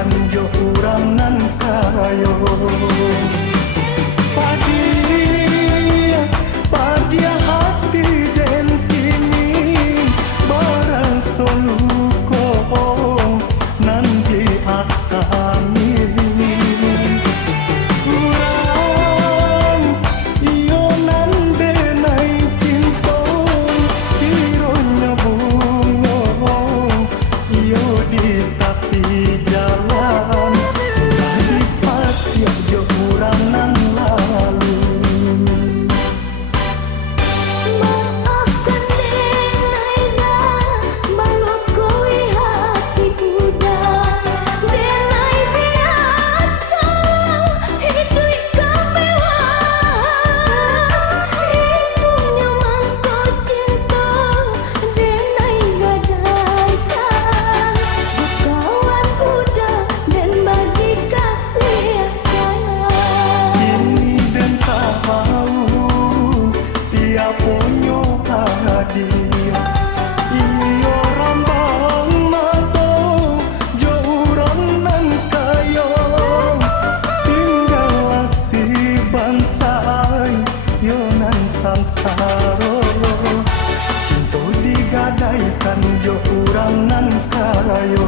gadaikan jo urang nan kayo. Padia hati den kini barang soluko nan diasami. Urang iyo nan denai cinta kironya bungo iyo di tepi jalan dari patia jo urang nan lalu. Ponyo hadir iyo rambang mato jo urang nan kayo tinggal si bansai yo nan sangsaro cinta digadaikan jo urang nan kayo.